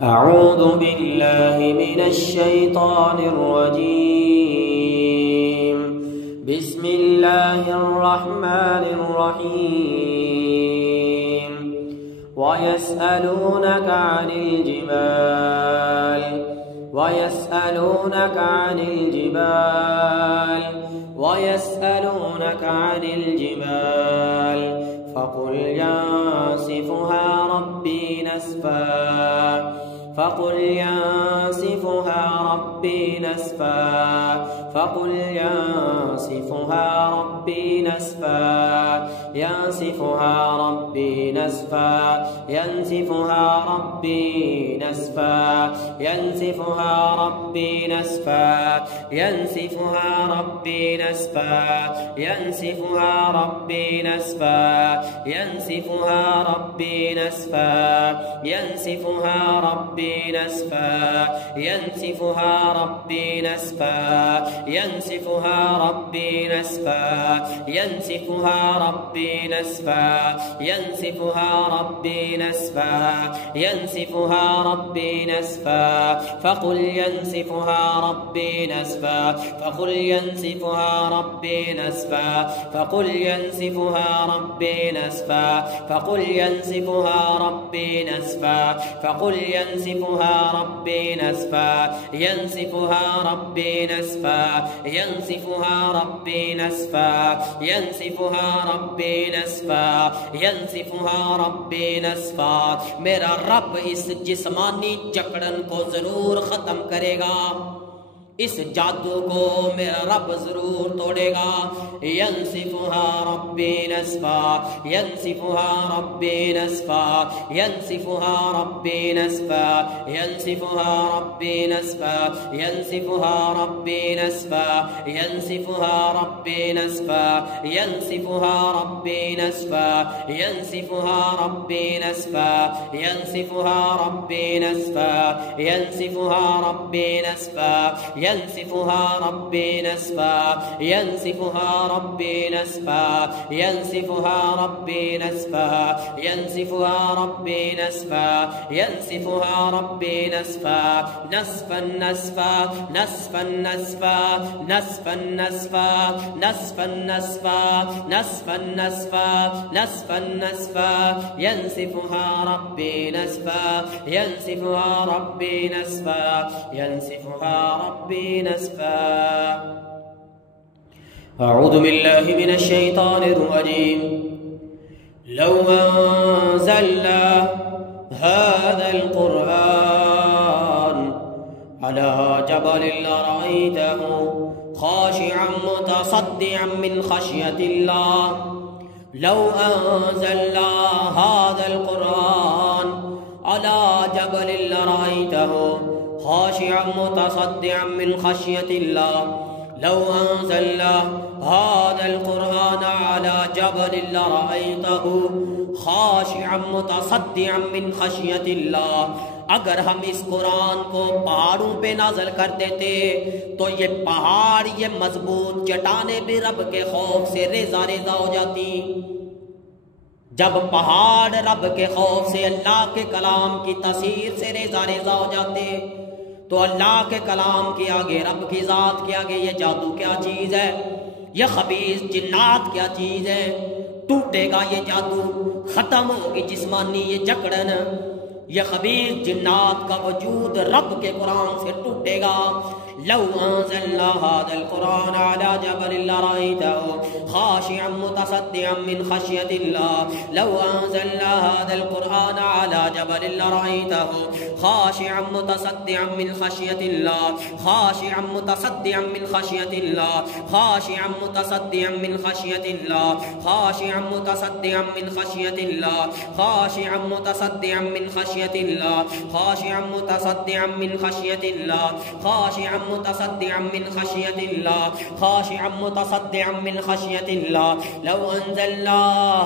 अऊज़ु बिल्लाहि मिनश्शैतानिर्रजीम। बिस्मिल्लाहिर्रहमानिर्रहीम। वयस्अलूनका अनिल जिबाल वयस्अलूनका अनिल जिबाल वयस्अलूनका अनिल जिबाल फ़क़ुल यांसिफ़ुहा रब्बी नस्फ़ा फ़क़ुल यांसिफ़ुहा रब्बी नस्फ़ा फ़क़ुल यांसिफ़ुहा रब्बी नस्फ़ा यांसिफ़ुहा रब्बी नस्फ़ा यांसिफ़ुहा रब्बी नस्फ़ा यांसिफ़ुहा रब्बी नस्फ़ा यांसिफ़ुहा रब्बी नस्फ़ा यांसिफ़ुहा रब्बी नस्फ़ा यांसिफ़ुहा रब्बी नस्फ़ा यांसिफ़ुहा रब्बी नस्फ़ा यांसिफ़ुहा रब्बी नस्फ़ा यांसिफ़ुहा रब्बी नस्फ़ा यांसिफ़ुहा रब्बी नस्फ़ा यांसिफ़ुहा रब्बी नस्फ़ा यांसिफ़ुहा रब्बी नस्फ़ा फ़क़ुल यांसिफ़ुहा रब्बी नस्फ़ा फ़क़ुल यांसिफ़ुहा रब्बी नस्फ़ा फ़क़ुल यांसिफ़ुहा रब्बी नस्फ़ा फ़क़ुल यांसिफ़ुहा रब्बी नस्फ़ा फ़क़ुल यांसिफ़ुहा रब्बी नस्फ़ा यांसिफ़ुहा रब्बी नस्फ़ा यांसिफ़ुहा रब्बी नस्फ़ा यांसिफ़ुहा रब्बी नस्फ़ा यांसिफ़ुहा रब्बी नस्फ़ा। मेरा रब इस जिस्मानी जकड़न को जरूर खत्म करेगा, इस जादू को मेरा रब जरूर तोड़ेगा। यंसिफ़ुहा रब्बी नस्फ़ा यंसिफ़ुहा रब्बी नस्फ़ा यंसिफ़ुहा रब्बी नस्फ़ा यंसिफ़ुहा रब्बी नस्फ़ा यंसिफ़ुहा रब्बी नस्फ़ा यंसिफ़ुहा रब्बी नस्फ़ा यंसिफ़ुहा रब्बी नस्फ़ा यंसिफ़ुहा रब्बी नस्फ़ा यंसिफ़ुहा रब्बी नस्फ़ा यंसिफ़ुहा रब्बी नस्फ़ा यंसिफ़ुहा रब्बी नस्फ़ा यंसिफ़ुहा रब्बी नस्फ़ा यंसिफ़ुहा रब्बी नस्फ़ा यंसिफ़ुहा रब्बी नस्फ़ा यंसिफ़ुहा रब्बी नस्फ़ा नस्फ़न नस्फ़ा नस्फ़न नस्फ़ा नस्फ़न नस्फ़ा नस्फ़न नस्फ़ा नस्फ़न नस्फ़ा नस्फ़न नस्फ़ा यंसिफ़ुहा रब्बी नस्फ़ा यंसिफ़ुहा रब्बी नस्फ़ा यंसिफ़ुहा रब्बी नस्फ़ा। अऊज़ु बिल्लाहि मिनश्शैतानिर्रजीम। लौ अंज़लना हाज़ल क़ुरआन अला जबलिन लरअयतहु ख़ाशिअन मुतसद्दिअन मिन ख़श्यतिल्लाह। लौ अंज़लना हाज़ल क़ुरआन अला जबलिन लरअयतहु ख़ाशिअन मुतसद्दिअन मिन ख़श्यतिल्लाह। लौ अंज़लना हाज़ल क़ुरआन अला जबलिन लरअयतहु ख़ाशिअन मुतसद्दिअन मिन ख़श्यतिल्लाह। अगर हम इस कुरान को पहाड़ों पे नाज़िल कर देते तो ये पहाड़, ये मजबूत चट्टानें भी रब के खौफ से रेज़ा रेज़ा हो जाती। जब पहाड़ रब के खौफ से, अल्लाह के कलाम की तसीर से रेज़ा रेज़ा हो जाते तो अल्लाह के कलाम के आगे, रब की ज़ात के आगे ये जादू क्या चीज़ है, ये खबीस जिन्नात क्या चीज़ है। टूटेगा ये जादू, ख़त्म होगी जिस्मानी ये जकड़न, ये खबीस जिन्नात का वजूद रब के कुरान से टूटेगा। लौ अंज़लना हाज़ल क़ुरआन अला जबलिन लरअयतहु ख़ाशिअन मुतसद्दिअन मिन ख़श्यतिल्लाह। लौ अंज़लना हाज़ल क़ुरआन अला जबलिन लरअयतहु ख़ाशिअन मुतसद्दिअन मिन ख़श्यतिल्लाह। ख़ाशिअन मुतसद्दिअन मिन ख़श्यतिल्लाह। ख़ाशिअन मुतसद्दिअन मिन ख़श्यतिल्लाह। ख़ाशिअन मुतसद्दिअन मिन ख़श्यतिल्लाह। ख़ाशिअन मुतसद्दिअन मिन ख़श्यतिल्लाह। ख़ाशिअन मुतसद्दिअन मिन ख़श्यतिल्लाह। ख़ाशिअन मुतसद्दिअन मिन ख़श्यतिल्लाह। ख़ाशिअन मुतसद्दिअन मिन ख़श्यतिल्लाह। लौ अंज़लना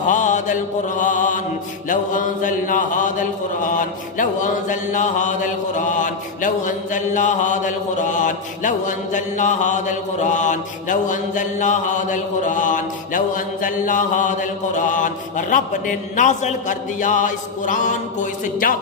हाज़ल क़ुरआन लौ अंज़लना हाज़ल क़ुरआन लौ अंज़लना हाज़ल क़ुरआन लौ अंज़लना हाज़ल क़ुरआन लौ अंज़लना हाज़ल क़ुरआन लौ अंज़लना हाज़ल क़ुरआन लौ अंज़लना हाज़ल क़ुरआन। रब ने नाज़िल कर दिया इस कुरान को, इस जादू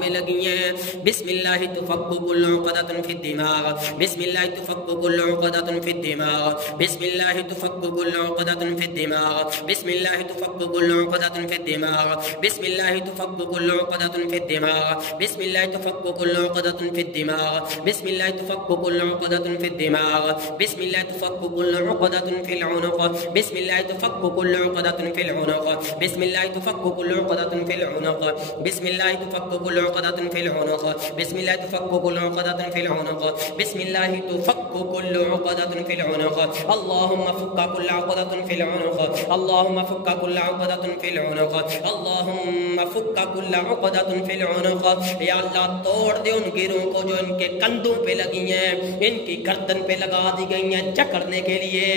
में लगी हैं। बिस्मिल्लाह तुफक्कु कुल्लु उक़दतुन फिद दिमाग, बिस्मिल्लाह तुफक्कु कुल्लु उक़दतुन फिद दिमाग, बिस्मिल्लाह तुफक्कु कुल्लु उक़दतुन फिद दिमाग, बिस्मिल्लाह तुफक्कु कुल्लु उक़दतुन फिद दिमाग, बिस्मिल्लाह तुफक्कु कुल्लु उक़दतुन फिद दिमाग, बिस्मिल्लाह तुफक्कु कुल्लु उक़दतुन फिद दिमाग, बिस्मिल्लाह तुफक्कु कुल्लु उक़दतुन फिद दिमाग, बिस्मिल्लाह तुफक्कु कुल्लु उक़दतुन फिल उनुक़, बिस्मिल्लाह तुफक्कु कुल्लु उक़दतुन फिल उनुक़, बिस्मिल्लाह तुफक्कु कुल्लु उक़दतुन फिल उनुक़, बिस्मिल्लाह तुफक्कु कुल्लु उक़दतुन फिल उनुक़, बिस्मिल्लाह तुफक्कु कुल्लु उक़दतुन फिल उनुक़, बिस्मिल्लाह तुफक्कु कुल्लु उक़दतुन फिल उनुक़, अल्लाहुम्मा फुक्का कुल्लु उक़दतुन फिल उनुक़, अल्लाहुम्मा फुक्का कुल्लु उक़दतुन फिल उनुक़, अल्लाहुम्मा फुक्का कुल्लु उक़दतुन फिल उनुक़। या अल्लाह तोड़ दे उन गिरों को जो इनके कंधों पे लगी हैं, इनकी गर्दन पे लगा दी गई हैं जकड़ने के लिए।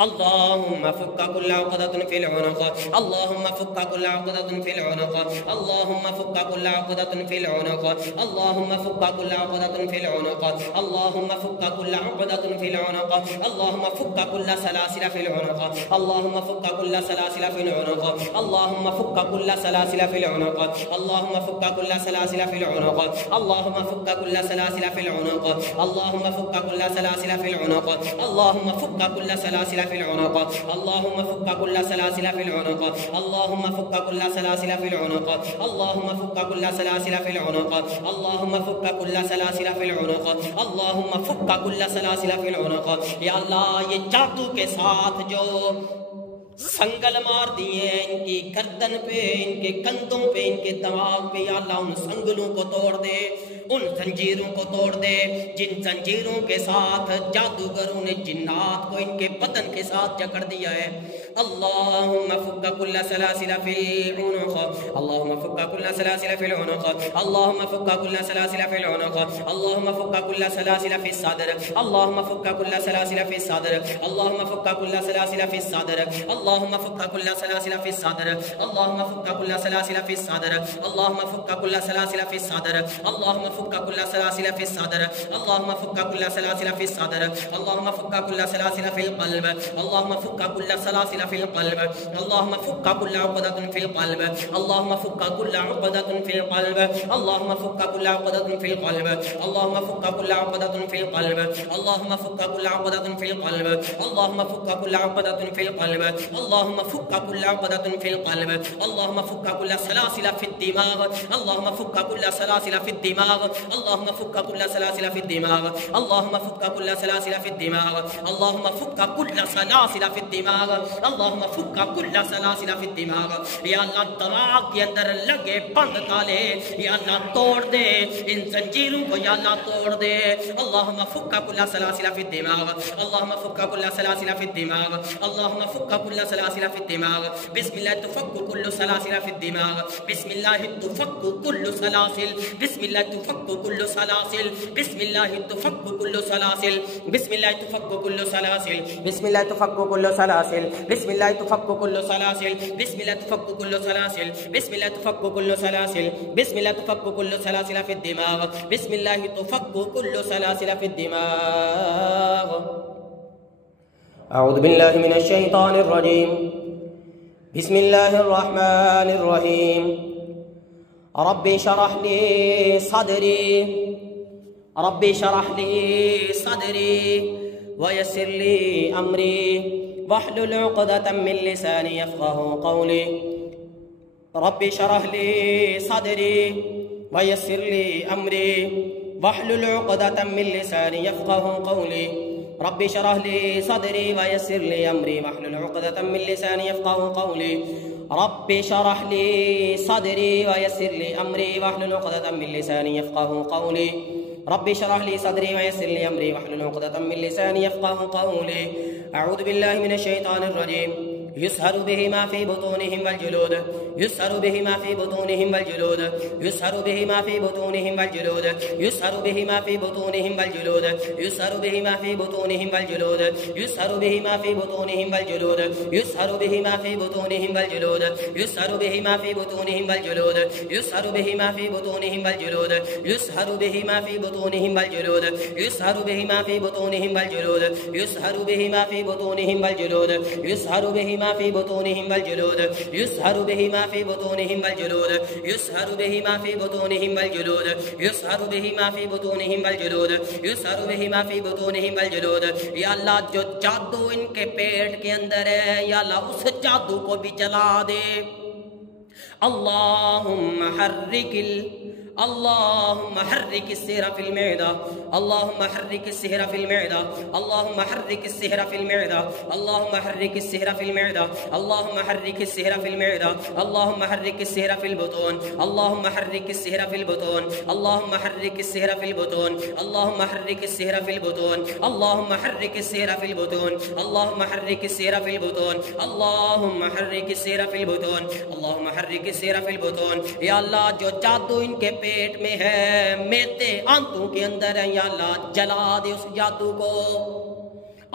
अल्लाहुम्मा फुक्का कुल्लु उक़दतुन फिल उनुक़, अल्लाहुम्मा फुक्का कुल्लु उक़दतुन फिल उनुक़, अल्लाहुम्मा फुक्का कुल्लु उक़दतुन फिल उनुक़, अल्लाहुम्मा फुक्का कुल्लु उक़दतुन फिल उनुक़, अल्लाहुम्मा फुक्का कुल्लु उक़दतुन फिल उनुक़, अल्लाहुम्मा फुक्का कुल्लु सलासिल फिल उनुक़, अल्लाहुम्मा फुक्का कुल्लु सलासिल फिल उनुक़, अल्लाहुम्मा फुक्का कुल्लु सलासिल फिल उनुक़, अल्लाहुम्मा फुक्का कुल्लु सलासिल फिल उनुक़, अल्लाहुम्मा फुक्का कुल्लु सलासिल फिल उनुक़, अल्लाहुम्मा फुक्का कुल्लु सलासिल फिल उनुक़, अल्लाहुम्मा फुक्का कुल्लु सलासिल फिल उनुक़, अल्लाहुम्मा फुक्का कुल्लु सलासिल फिल उनुक़, अल्लाहुम्मा फुक्का कुल्लु सलासिल फिल उनुक़, अल्लाहुम्मा फुक्का कुल्लु सलासिल फिल उनुक़, अल्लाहुम्मा फुक्का कुल्लु सलासिल फिल उनुक़, अल्लाहुम्मा फुक्का कुल्लु सलासिल फिल उनुक़। या अल्लाह ये जादू के साथ जो संगल मार दिए इनकी गर्दन पे, इनके कंधों पे, इनके दिमाग पे, या अल्लाह उन संगलों को तोड़ दे, उन जंजीरों को तोड़ दे जिन जंजीरों के साथ जादूगरों ने जिन्नात को इनके बदन के साथ जकड़ दिया है। अल्लाहुम्मा फुक्का कुल्ला सलासिल फिल उनुक़, अल्लाहुम्मा फुक्का कुल्ला सलासिल फिल उनुक़, अल्लाहुम्मा फुक्का कुल्ला सलासिल फिल उनुक़, अल्लाहुम्मा फुक्का कुल्ला सलासिल फिस सदर, अल्लाहुम्मा फुक्का कुल्ला सलासिल फिस सदर, अल्लाहुम्मा फुक्का कुल्ला सलासिल फिस सदर, अल्लाहुम्मा फुक्का कुल्ला सलासिल फिस सदर, अल्लाहुम्मा फुक्का कुल्ला सलासिल फिस सदर, अल्लाहुम्मा फुक्का कुल्ला सलासिल फिस सदर, अल्लाहुम्मा फुक्का कुल्ला सलासिल फिस सदर, अल्लाहुम्मा फुक्का कुल्ला सलासिल फिस सदर, अल्लाहुम्मा फुक्का कुल्ला सलासिल फिल क़ल्ब, अल्लाहुम्मा फुक्का कुल्ला सलासिल फिल क़ल्ब, अल्लाहुम्मा फुक्का कुल्ला उक़दतुन फिल क़ल्ब, अल्लाहुम्मा फुक्का कुल्ला उक़दतुन फिल क़ल्ब, अल्लाहुम्मा फुक्का कुल्ला उक़दतुन फिल क़ल्ब, अल्लाहुम्मा फुक्का कुल्ला उक़दतुन फिल क़ल्ब, अल्लाहुम्मा फुक्का कुल्ला उक़दतुन फिल क़ल्ब, अल्लाहुम्मा फुक्का कुल्ला उक़दतुन फिल क़ल्ब, अल्लाहुम्मा फुक्का कुल्ला उक़दतुन फिल क़ल्ब, अल्लाहुम्मा फुक्का कुल्ला सलासिल फिद दिमाग, अल्लाहुम्मा फुक्का कुल्ला सलासिल फिद दिमाग, अल्लाहुम्मा फुक्का कुल्ला सलासिल फिद दिमाग, अल्लाहुम्मा फुक्का कुल्ला सलासिल फिद दिमाग, अल्लाहुम्मा फुक्का कुल्ला सलासिल फिद दिमाग, अल्लाहुम्मा फुक्का कुल्ला सलासिल फिद दिमाग। या अल्लाह दिमाग के अंदर लगे बंद ताले या अल्लाह तोड़ दे, इन जंजीरों को या अल्लाह तोड़ दे। अल्लाहुम्मा फुक्का कुल्ला सलासिल फिद दिमाग, अल्लाहुम्मा फुक्का कुल्ला सलासिल फिद दिमाग, अल्लाहुम्मा फुक्का कुल्ला सलासिल फिद दिमाग। बिस्मिल्लाह तुफक्कु कुल्लु सलासिल फिद दिमाग, बिस्मिल्लाह तुफक्कु कुल्लु सलासिल, बिस्मिल्लाह तुफक्कु कुल्लु सलासिल, बिस्मिल्लाह तुफक्कु कुल्लु सलासिल, बिस्मिल्लाह तुफक्कु कुल्लु सलासिल, बिस्मिल्लाह तुफक्कु कुल्लु सलासिल, बिस्मिल्लाह तुफक्कु कुल्लु सलासिल, बिस्मिल्लाह तुफक्कु कुल्लु सलासिल, बिस्मिल्लाह तुफक्कु कुल्लु सलासिल, बिस्मिल्लाह तुफक्कु कुल्लु सलासिल फिद दिमाग, बिस्मिल्लाह तुफक्कु कुल्लु सलासिल फिद दिमाग। अऊज़ु बिल्लाहि मिनश शैतानिर रजीम, बिस्मिल्लाहिर रहमानिर रहीम। रब्बि शरह ली सदरी, रब्बि शरह ली सदरी वयस्सिर ली अमरी वहलुल उक़दतम मिन लिसानी यफ़क़हू क़ौली। रब्बि शरह ली सदरी वयस्सिर ली अमरी वहलुल उक़दतम मिन लिसानी यफ़क़हू क़ौली। रब्बि शरह ली सदरी वयस्सिर ली अमरी वहलुल उक़दतम मिन लिसानी यफ़क़हू क़ौली। रब्बि शरह ली सदरी वयस्सिर ली अमरी वहलुल उक़दतम मिन लिसानी यफ़क़हू क़ौली। रब्बि शरह ली सदरी वयस्सिर ली अमरी वहलुल उक़दतम मिन लिसानी यफ़क़हू क़ौली। अऊज़ु बिल्लाहि मिनश शैतानिर रजीम। युस्हरु बिही मा फी बुतूनिहिम वल जुलूद, युस्हरु बिही मा फी बुतूनिहिम वल जुलूद, युस्हरु बिही मा फी बुतूनिहिम वल जुलूद, युस्हरु बिही मा फी बुतूनिहिम वल जुलूद, युस्हरु बिही मा फी बुतूनिहिम वल जुलूद, युस्हरु बिही मा फी बुतूनिहिम वल जुलूद, युस्हरु बिही मा फी बुतूनिहिम वल जुलूद, युस्हरु बिही मा फी बुतूनिहिम वल जुलूद, युस्हरु बिही मा फी बुतूनिहिम वल जुलूद, युस्हरु बिही मा फी बुतूनिहिम वल जुलूद, युस्हरु बिही मा फी बुतूनिहिम वल जुलूद, युस्हरु बिही मा फी बुतूनिहिम वल जुलूद, युस्हरु बिही मा फी बुतूनिहिम वल जुलूद युसहरु बिही मा फी बुतूनिहिम वल जुलूद युसहरु बिही मा फी बुतूनिहिम वल जुलूद युसहरु बिही मा फी बुतूनिहिम वल जुलूद युसहरु बिही मा फी बुतूनिहिम वल जुलूद। या अल्लाह जो जादू इनके पेट के अंदर है या अल्लाह उस जादू को भी जला दे। अल्लाहुम्मा हर्रिक सिहरा फिल मैदा अल्लाहुम्मा हर्रिक सिहरा फिल मैदा अल्लाहुम्मा हर्रिक सिहरा फिल मैदा अल्लाहुम्मा हर्रिक सिहरा फिल मैदा अल्लाहुम्मा हर्रिक सिहरा फिल मैदा अल्लाहुम्मा हर्रिक सिहरा फिल बुतून अल्लाहुम्मा हर्रिक सिहरा फिल बुतून अल्लाहुम्मा हर्रिक सिहरा फिल बुतून अल्लाहुम्मा हर्रिक सिहरा फिल बुतून अल्लाहुम्मा हर्रिक सिहरा फिल बुतून अल्लाहुम्मा हर्रिक सिहरा फिल बुतून अल्लाहुम्मा हर्रिक सिहरा फिल बुतून अल्लाहुम्मा हर्रिक सिहरा फिल बुतून। या अल्लाह जो जादू इनके पेट में है, मेदे आंतों के अंदर है, या अल्लाह जला दे उस जादू को।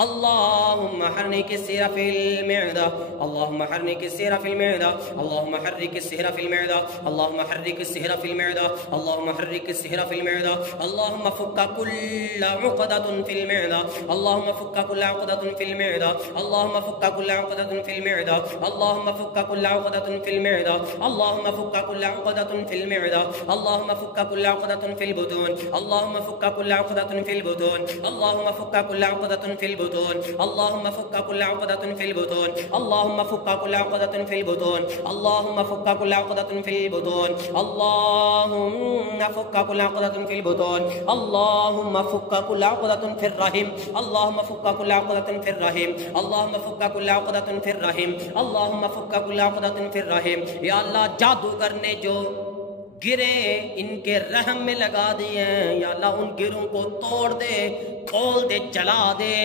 अल्लाहुम्मा हर्रिक सिहरा फिल मैदा अल्लाहुम्मा हर्रिक सिहरा फिल मैदा अल्लाहुम्मा हर्रिक सिहरा फिल मैदा अल्लाहुम्मा हर्रिक सिहरा फिल मैदा अल्लाहुम्मा हर्रिक सिहरा फिल मैदा अल्लाहुम्मा फुक्का कुल्ला उक़दतुन फिल मैदा अल्लाहुम्मा फुक्का कुल्ला उक़दतुन फिल मैदा अल्लाहुम्मा फुक्का कुल्ला उक़दतुन फिल मैदा अल्लाहुम्मा फुक्का कुल्ला उक़दतुन फिल मैदा अल्लाहुम्मा फुक्का कुल्ला उक़दतुन फिल मैदा अल्लाहुम्मा फुक्का कुल्ला उक़दतुन फिल बुतून अल्लाहुम्मा फुक्का कुल्ला उक़दतुन फिल बुतून अल्लाहुम्मा फुक्का कुल्ला उक़दतुन फिल बुतून अल्लाहुम्मा फुक्का कुल्ला उक़दतुन फिल बुतून अल्लाहुम्मा फुक्का कुल्ला उक़दतुन फिल बुतून अल्लाहुम्मा फुक्का कुल्ला उक़दतुन फिल बुतून अल्लाहुम्मा फुक्का कुल्ला उक़दतुन फिल बुतून अल्लाहुम्मा फुक्का कुल्ला उक़दतुन फिर रहीम अल्लाहुम्मा फुक्का कुल्ला उक़दतुन फिर रहीम अल्लाहुम्मा फुक्का कुल्ला उक़दतुन फिर रहीम अल्लाहुम्मा फुक्का कुल्ला उक़दतुन फिर रहीम। या अल्लाह जादूगर ने जो गिरे इनके रहम में लगा दिए हैं, या अल्लाह उन गिरों को तोड़ दे, खोल दे, जला दे।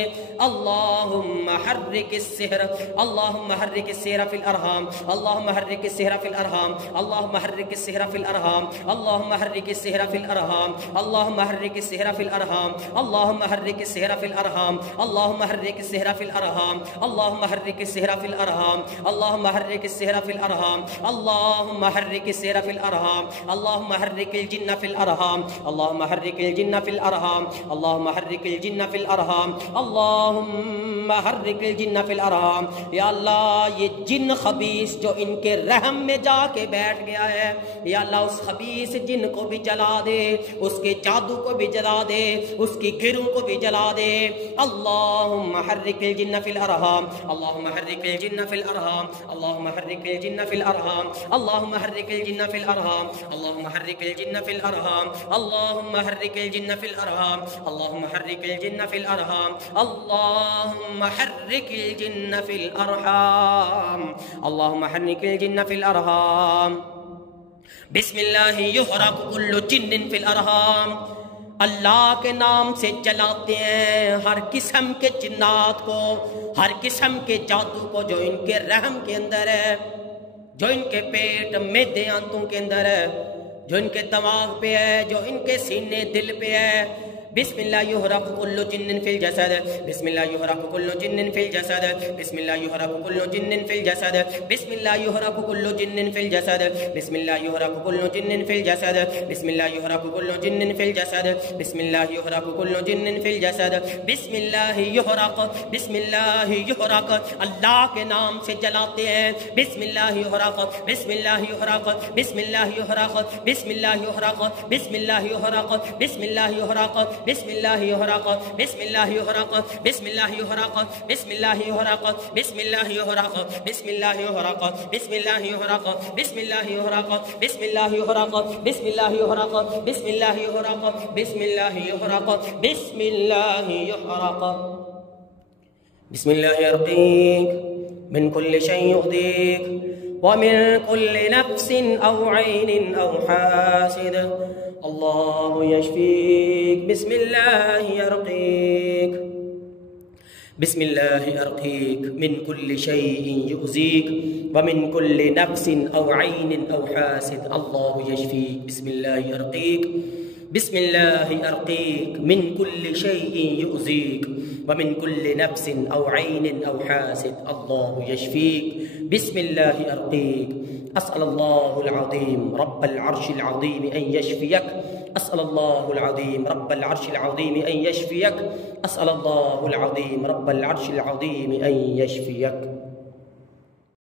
अल्लाहुम्मा हर्रिक सिहरा अल्लाहुम्मा हर्रिक सिहरा फिल अरहाम अल्लाहुम्मा हर्रिक सिहरा फिल अरहाम अल्लाहुम्मा हर्रिक सिहरा फिल अरहाम अल्लाहुम्मा हर्रिक सिहरा फिल अरहाम अल्लाहुम्मा हर्रिक सिहरा फिल अरहाम अल्लाहुम्मा हर्रिक सिहरा फिल अरहाम अल्लाहुम्मा हर्रिक सिहरा फिल अरहाम अल्लाहुम्मा हर्रिक सिहरा फिल अरहाम अल्लाहुम्मा हर्रिक सिहरा फिल अरहाम अल्लाहुम्मा हर्रिक सिहरा फिल अरहाम अल्लाहुम्मा हर्रिकिल जिन्न फिल अरहाम अल्लाहुम्मा हर्रिकिल जिन्न फिल अरहाम अल्लाहुम्मा हर्रिकिल जिन्न फिल अरहाम अल्लाहुम्मा हर्रिकिल जिन्न फिल अरहाम। या अल्लाह ये जिन खबीस जो इनके रहम में जाके बैठ गया है, या अल्लाह उस खबीस जिन को भी जला दे, उसके जादू को भी जला दे, उसकी गिरों को भी जला दे। अल्लाहुम्मा हर्रिकिल जिन्न फिल अरहाम अल्लाहुम्मा हर्रिकिल जिन्न फिल अरहाम अल्लाहुम्मा हर्रिकिल जिन्न फिल अरहाम अल्लाहुम्मा हर्रिकिल जिन्न फिल अरहाम अल्लाहुम्मा हर्रिकिल जिन्न फिल अरहाम अल्लाहुम्मा हर्रिकिल जिन्न फिल अरहाम अल्लाहुम्मा हर्रिकिल जिन्न फिल अरहाम अल्लाहुम्मा हर्रिकिल जिन्न फिल अरहाम अल्लाहुम्मा हर्रिकिल जिन्न फिल अरहाम। बिस्मिल्लाहि युहरकु कुल्लु जिन्निन फिल अरहाम। अल्लाह के नाम से जलाते हैं हर किस्म के जिन्नात को, हर किस्म के जादू को जो इनके रहम के अंदर है, जो इनके पेट मेदे आंतों के अंदर है, जो इनके दिमाग पे है, जो इनके सीने दिल पे है। बिस्मिल्लाह युहरकु कुल्लु जिन्निन फिल जसद बिस्मिल्लाह युहरकु कुल्लु जिन्निन फिल जसद बिस्मिल्लाह युहरकु कुल्लु जिन्निन फिल जसद बिस्मिल्लाह युहरकु कुल्लु जिन्निन फिल जसद बिस्मिल्लाह युहरकु कुल्लु जिन्निन फिल जसद बिस्मिल्लाह युहरकु कुल्लु जिन्निन फिल जसद बिस्मिल्लाह युहरकु कुल्लु जिन्निन फिल जसद बिस्मिल्लाह युहरक अल्लाह के नाम से जलाते हैं। बिस्मिल्लाह युहरक बिस्मिल्लाह युहरक बिस्मिल्लाह युहरक बिस्मिल्लाह युहरक बिस्मिल्लाह युहरक बिस्मिल्लाह युहरक बिस्मिल्लाह युहरक बिस्मिल्लाह युहरक बिस्मिल्लाह युहरक बिस्मिल्लाह युहरक बिस्मिल्लाह युहरक बिस्मिल्लाह युहरक बिस्मिल्लाह युहरक बिस्मिल्लाह युहरक बिस्मिल्लाह युहरक बिस्मिल्लाह युहरक बिस्मिल्लाह युहरक बिस्मिल्लाह युहरक बिस्मिल्लाह युहरक बिस्मिल्लाह यर्कीक मिन कुल्लि शैइन युहदीक व मिन कुल्लि नफ्सिन औ ऐनिन औ हासिद अल्लाहु यशफीक बिस्मिल्लाह यर्कीक बिस्मिल्लाह यर्कीक मिन कुल्लि शैइन युज़ीक व मिन कुल्लि नफ्सिन औ ऐनिन औ हासिद अल्लाहु यशफीक बिस्मिल्लाह यर्कीक बिस्मिल्लाह यर्कीक मिन कुल्लि शैइन युज़ीक व मिन कुल्लि नफ्सिन औ ऐनिन औ हासिद अल्लाहु यशफीक बिस्मिल्लाह यर्कीक अस्अलुल्लाहुल अज़ीम रब्बल अर्शिल अज़ीम अन यशफियक अस्अलुल्लाहुल अज़ीम रब्बल अर्शिल अज़ीम अन यशफियक अस्अलुल्लाहुल अज़ीम रब्बल अर्शिल अज़ीम अन यशफियक।